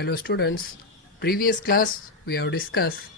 Hello students, previous class we have discussed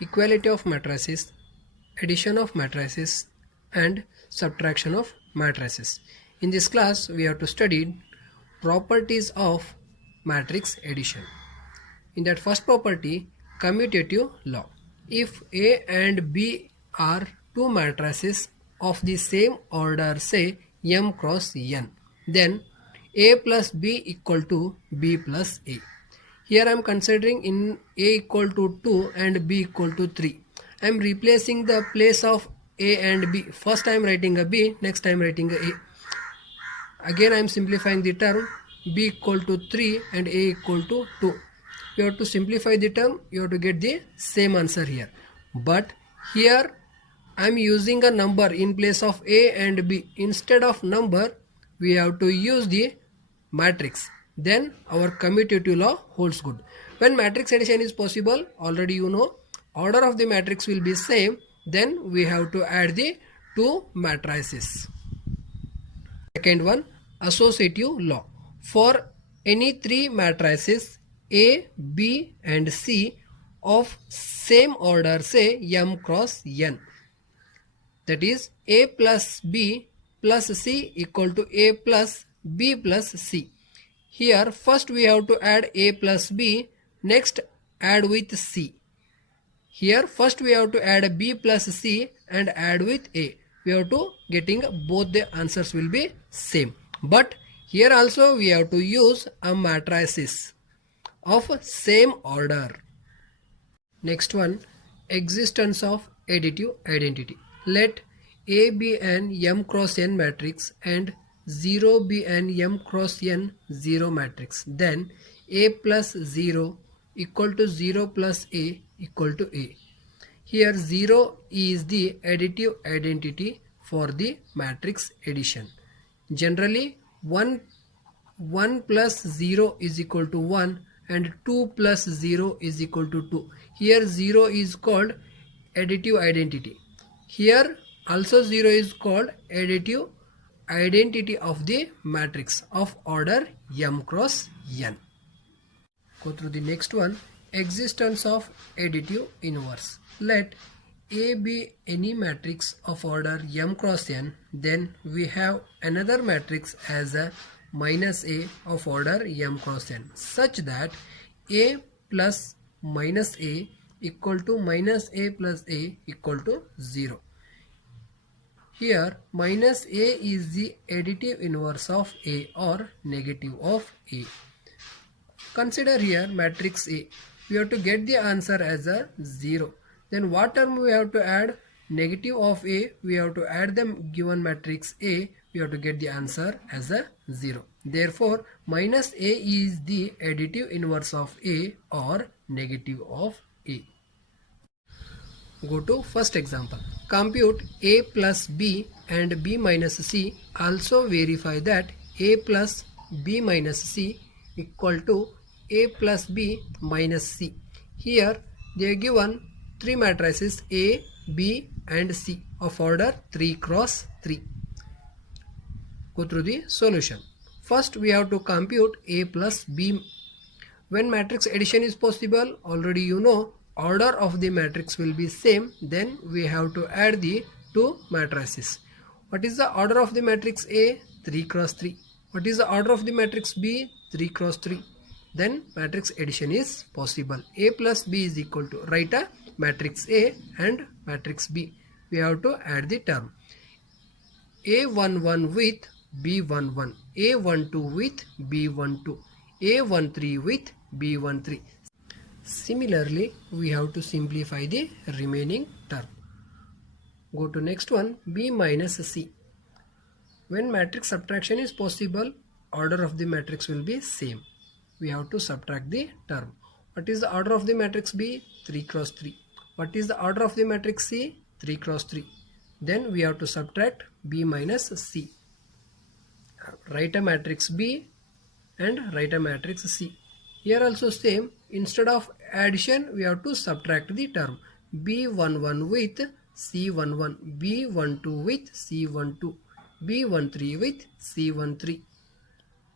equality of matrices, addition of matrices and subtraction of matrices. In this class we have to study properties of matrix addition. In that first property, commutative law. If A and B are two matrices of the same order, say m cross n, then A plus B equal to B plus A. Here I am considering in A equal to 2 and B equal to 3. I am replacing the place of A and B. First I am writing a B, next I am writing a A. Again I am simplifying the term B equal to 3 and A equal to 2. You have to simplify the term, you have to get the same answer here. But here I am using a number in place of A and B. Instead of number, we have to use the matrix. Then our commutative law holds good. When matrix addition is possible, already you know, order of the matrix will be same. Then we have to add the two matrices. Second one, associative law. For any three matrices A, B and C of same order, say m cross n, that is A plus B plus C equal to A plus B plus C. Here first we have to add A plus B, next add with C. Here first we have to add B plus C and add with A. We have to getting both the answers will be same. But here also we have to use a matrices of same order. Next one, existence of additive identity. Let A be an m cross n matrix and 0 be an m cross n 0 matrix. Then A plus 0 equal to 0 plus A equal to A. Here 0 is the additive identity for the matrix addition. Generally 1 plus 0 is equal to 1 and 2 plus 0 is equal to 2. Here 0 is called additive identity. Here also 0 is called additive identity of the matrix of order m cross n. Go through the next one, existence of additive inverse. Let A be any matrix of order m cross n, then we have another matrix as a minus A of order m cross n, such that A plus minus A equal to minus A plus A equal to 0. Here minus A is the additive inverse of A or negative of A. Consider here matrix A. We have to get the answer as a 0. Then what term we have to add? Negative of A. We have to add the given matrix A. We have to get the answer as a 0. Therefore minus A is the additive inverse of A or negative of A. Go to first example. Compute A plus B and B minus C. Also verify that A plus B minus C equal to A plus B minus C. Here they are given three matrices A, B and C of order 3 cross 3. Go through the solution. First we have to compute A plus B. When matrix addition is possible, already you know, order of the matrix will be same. Then we have to add the two matrices. What is the order of the matrix A? 3 cross 3. What is the order of the matrix B? 3 cross 3. Then matrix addition is possible. A plus B is equal to, write a matrix A and matrix B. We have to add the term A11 with B11, A12 with B12, A13 with B13. Similarly, we have to simplify the remaining term. Go to next one, B minus C. When matrix subtraction is possible, order of the matrix will be same. We have to subtract the term. What is the order of the matrix B? 3 cross 3. What is the order of the matrix C? 3 cross 3. Then we have to subtract B minus C. Write a matrix B and write a matrix C. Here also same. Instead of addition, we have to subtract the term. B11 with C11, B12 with C12, B13 with C13.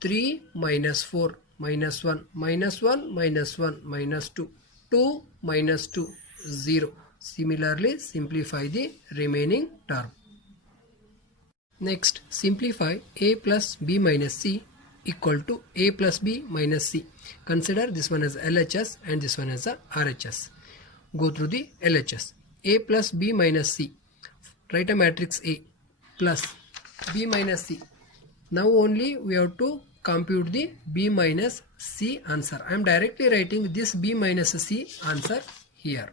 3 minus 4. minus 1, minus 1, minus 1, minus 2, 2, minus 2, 0. Similarly, simplify the remaining term. Next, simplify a plus b minus c equal to a plus b minus c. Consider this one as LHS and this one as a RHS. Go through the LHS. A plus b minus c. Write a matrix A plus b minus c. Now only we have to compute the b minus c answer. I am directly writing this b minus c answer here.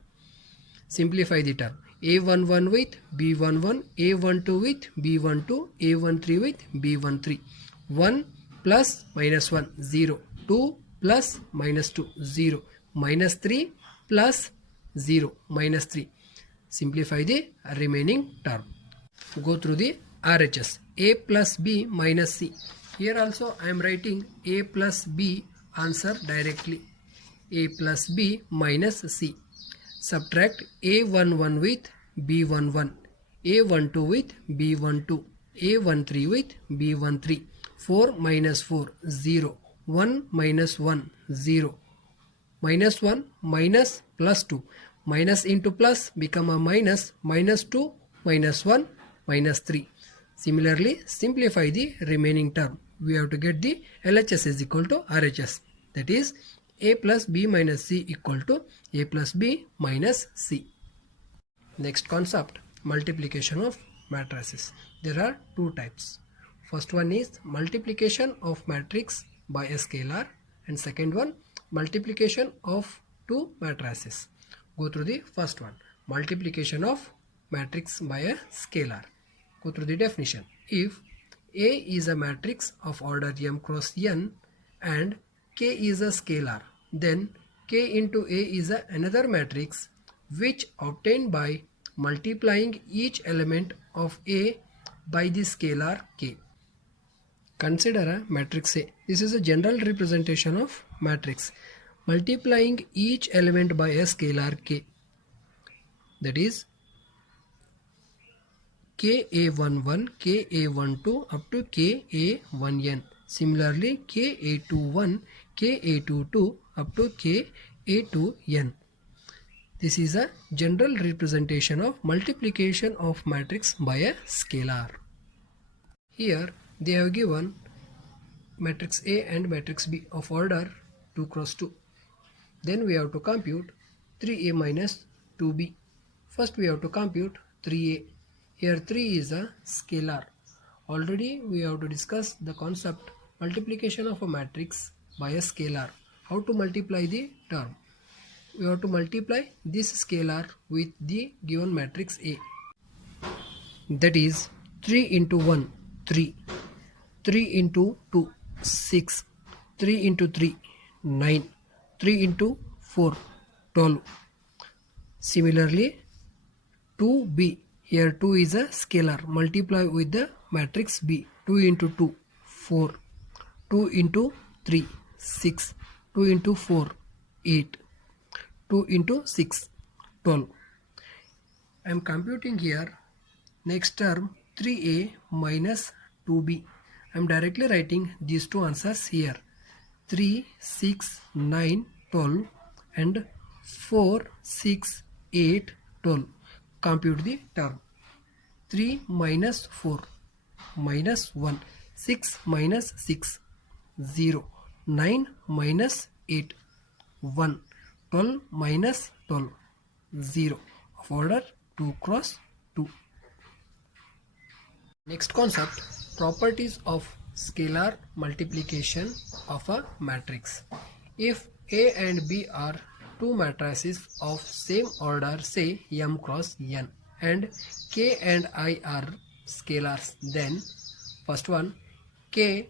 Simplify the term. A11 with B11, A12 with B12, A13 with B13. 1 plus minus 1, 0. 2 plus minus 2, 0. Minus 3 plus 0, minus 3. Simplify the remaining term. Go through the RHS. A plus B minus C. Here also I am writing A plus B answer directly. A plus B minus C. Subtract A11 with B11, A12 with B12, A13 with B13. 4 minus 4, 0. 1 minus 1, 0. Minus 1 minus plus 2. Minus into plus become a minus, minus 2, minus 1, minus 3. Similarly, simplify the remaining term. We have to get the LHS is equal to RHS. That is, A plus B minus C equal to A plus B minus C. Next concept, multiplication of matrices. There are two types. First one is multiplication of matrix by a scalar, and second one, multiplication of two matrices. Go through the first one, multiplication of matrix by a scalar. Go through the definition. If A is a matrix of order m cross n and K is a scalar, then K into A is another matrix which obtained by multiplying each element of A by the scalar K. Consider a matrix A. This is a general representation of matrix. Multiplying each element by a scalar K. That is KA11, KA12 up to KA1n. Similarly, KA21, KA22 up to KA2n. This is a general representation of multiplication of matrix by a scalar. Here they have given matrix A and matrix B of order 2 cross 2. Then we have to compute 3A minus 2B. First we have to compute 3A. Here 3 is a scalar. Already we have to discuss the concept multiplication of a matrix by a scalar. How to multiply the term? We have to multiply this scalar with the given matrix A. That is 3 into 1, 3. 3 into 2, 6. 3 into 3, 9. 3 into 4, 12. Similarly, 2B. Here 2 is a scalar. Multiply with the matrix B. 2 into 2, 4. 2 into 3, 6. 2 into 4, 8. 2 into 6, 12. I am computing here next term 3A minus 2B. I am directly writing these two answers here. 3, 6, 9, 12 and 4, 6, 8, 12. Compute the term. 3 minus 4 minus 1. 6 minus 6, 0. 9 minus 8, 1. 12 minus 12, 0. Of order 2 cross 2. Next concept, properties of scalar multiplication of a matrix. If A and B are two matrices of same order, say m cross n, and K and I are scalars, then first one, K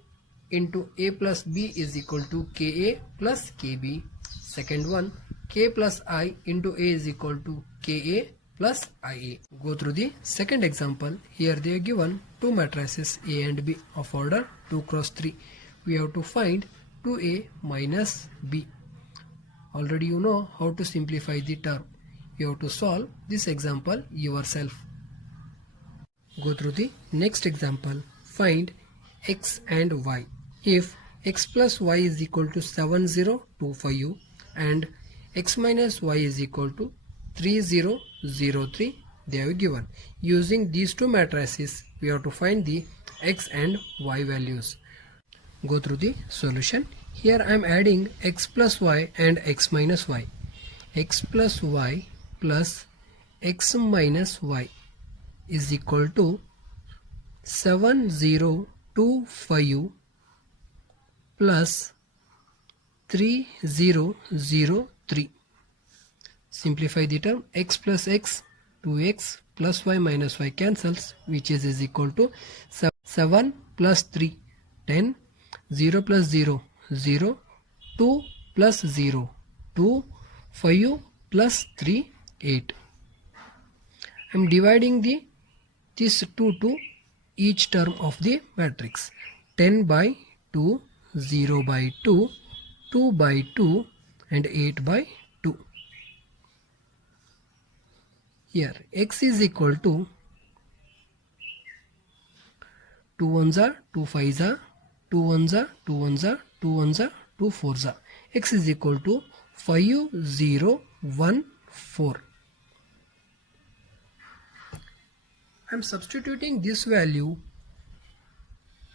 into A plus B is equal to Ka plus Kb. Second one, K plus I into A is equal to Ka plus Ia. Go through the second example. Here they are given two matrices A and B of order 2 cross 3. We have to find 2A minus B. Already you know how to simplify the term. You have to solve this example yourself. Go through the next example. Find x and y. If x plus y is equal to 7025u and x minus y is equal to 3003 they have given. Using these two matrices we have to find the x and y values. Go through the solution. Here I am adding x plus y and x minus y. X plus y plus x minus y is equal to 7025u plus 3003. Simplify the term. X plus x, 2x plus y minus y cancels, which is equal to 7 plus 3, 10, 0 plus 0, 0, 2 plus 0, 2, 5 plus 3, 8. I am dividing this 2 to each term of the matrix. 10 by 2, 0 by 2, 2 by 2 and 8 by 2. Here x is equal to 2 ones are 2 5s are 2 ones are 2 ones are 2 ones are 2 4s are. X is equal to 5014. I am substituting this value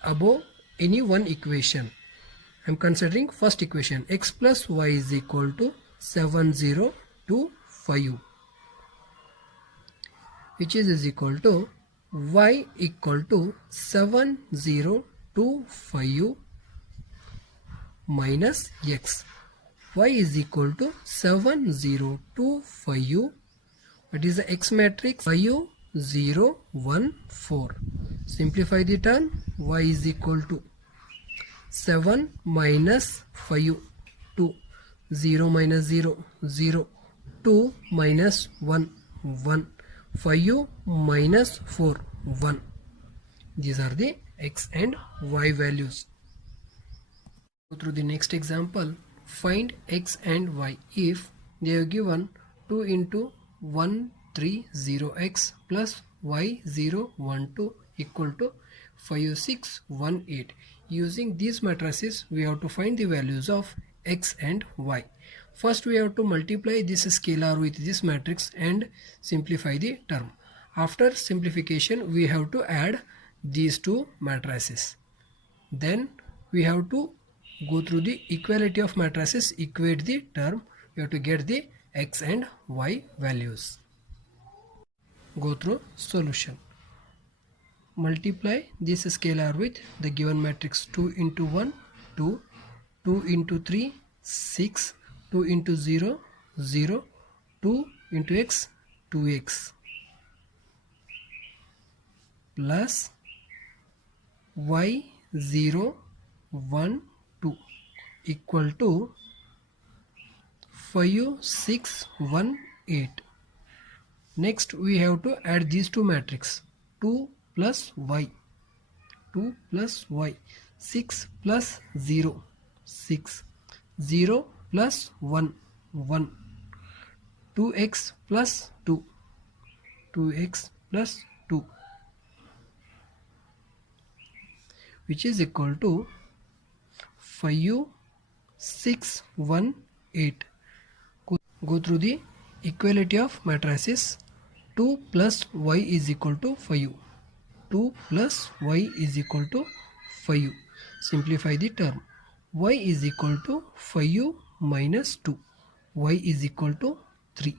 above any one equation. I am considering first equation. X plus y is equal to 7025, which is equal to y equal to 7025 minus x. Y is equal to 7025. What is the x matrix? 5 0 1 4. Simplify the term. Y is equal to 7 minus 5, 2, 0 minus 0, 0, 2 minus 1, 1, 5 minus 4, 1. These are the x and y values. Go through the next example. Find x and y if they are given 2 into 130x plus y012 equal to 5618. Using these matrices we have to find the values of x and y. First we have to multiply this scalar with this matrix and simplify the term. After simplification we have to add these two matrices. Then we have to go through the equality of matrices, equate the term. We have to get the x and y values. Go through solution. Multiply this scalar with the given matrix. 2 into 1 2, 2 into 3 6, 2 into 0 0, 2 into x 2x plus y 0 1 2 equal to 5618. Next we have to add these two matrices. 2 plus y, 2 plus y, 6 plus 0 6, 0 plus 1 1, 2x plus 2, 2x plus 2, which is equal to 5618. Go through the equality of matrices. 2 plus y is equal to 5. 2 plus y is equal to 5. Simplify the term. Y is equal to 5 minus 2. Y is equal to 3.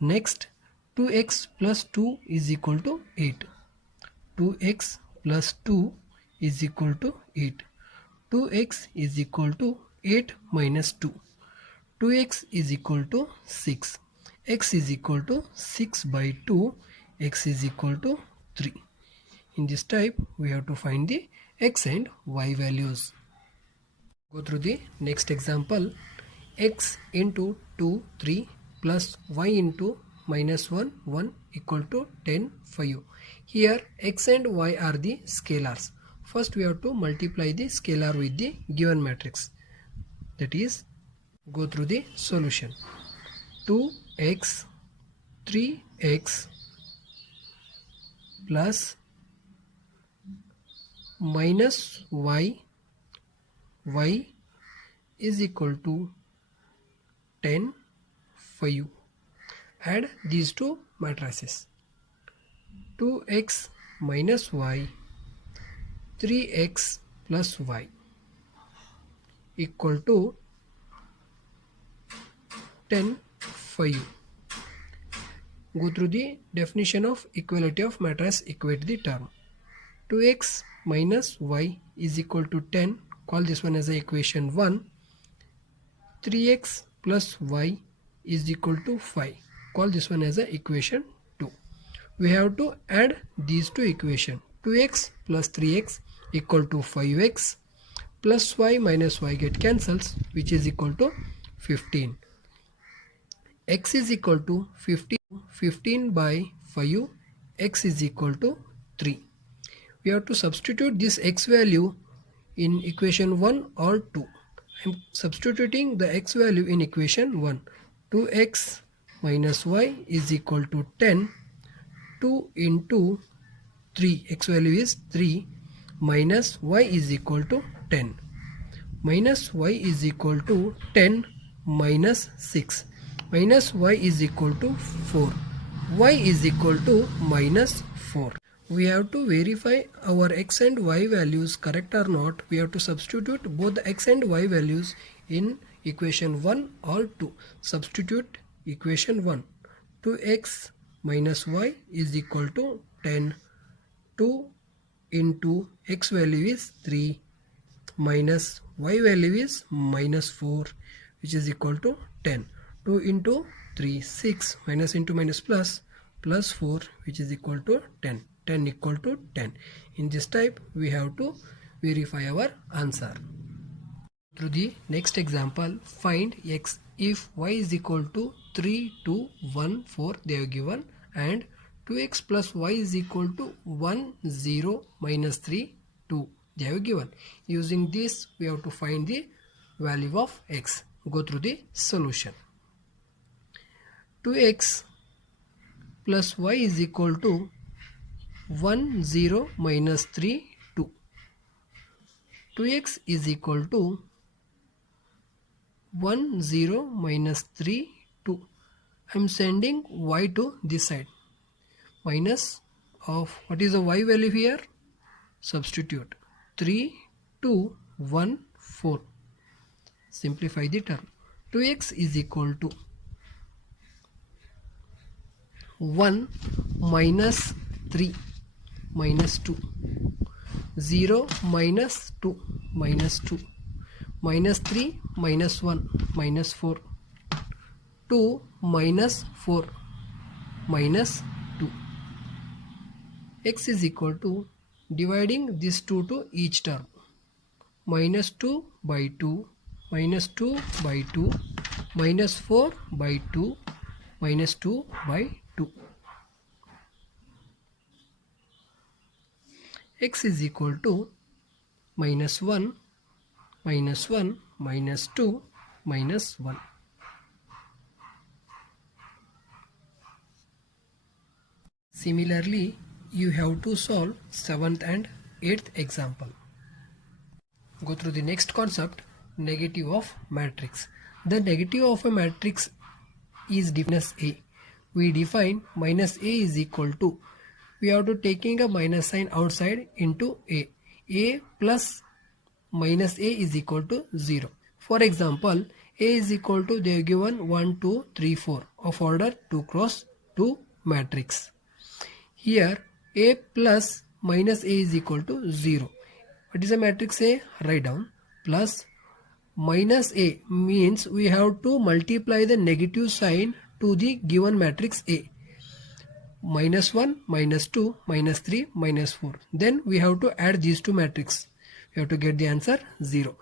Next 2x plus 2 is equal to 8. 2x plus 2 is equal to 8. 2x is equal to 8 minus 2. 2x is equal to 6. X is equal to 6 by 2. X is equal to 3. In this type we have to find the x and y values. Go through the next example. X into 2 3 plus y into minus 1 1 equal to 10 5. Here x and y are the scalars. First we have to multiply the scalar with the given matrix. That is, go through the solution. 2x 3x plus minus y y is equal to 10, 5. Add these two matrices. 2x minus y, 3x plus y equal to 10, 5. Go through the definition of equality of matrix, equate the term. 2x minus y is equal to 10, call this one as a equation 1. 3x plus y is equal to 5, call this one as a equation 2. We have to add these two equations. 2x plus 3x equal to 5x plus y minus y get cancels, which is equal to 15. X is equal to 15 by 5, x is equal to 3. We have to substitute this x value in equation 1 or 2. I am substituting the x value in equation 1. 2x minus y is equal to 10. 2 into 3, x value is 3, minus y is equal to 10. Minus y is equal to 10 minus 6. Minus y is equal to 4. Y is equal to minus 4. We have to verify our x and y values correct or not. We have to substitute both the x and y values in equation 1 or 2. Substitute equation 1. 2x minus y is equal to 10. 2 into x value is 3 minus y value is minus 4, which is equal to 10. 2 into 3, 6, minus into minus plus, plus 4, which is equal to 10. 10 equal to 10. In this type, we have to verify our answer. Through the next example, find x if y is equal to 3, 2, 1, 4 they have given, and 2x plus y is equal to 1, 0, minus 3, 2 they have given. Using this, we have to find the value of x. Go through the solution. 2x plus y is equal to 1, 0, minus 3, 2. 2x is equal to 1, 0, minus 3, 2. I am sending y to this side. Minus of, what is the y value here? Substitute. 3, 2, 1, 4. Simplify the term. 2x is equal to 1 minus 3 minus 2, 0 minus 2 minus 2, minus 3 minus 1 minus 4, 2 minus 4 minus 2. X is equal to, dividing this 2 to each term, minus 2 by 2, minus 2 by 2, minus 4 by 2, minus 2 by 2. X is equal to minus 1, minus 1, minus 2, minus 1. Similarly, you have to solve 7th and 8th example. Go through the next concept, negative of matrix. The negative of a matrix is minus A. We define minus A is equal to, we have to taking a minus sign outside into A. A plus minus A is equal to 0. For example, A is equal to, they are given 1, 2, 3, 4 of order 2 cross 2 matrix. Here A plus minus A is equal to 0. What is a matrix A? Write down. Plus minus A means we have to multiply the negative sign to the given matrix A. Minus 1, minus 2, minus 3, minus 4. Then we have to add these two matrices. We have to get the answer 0.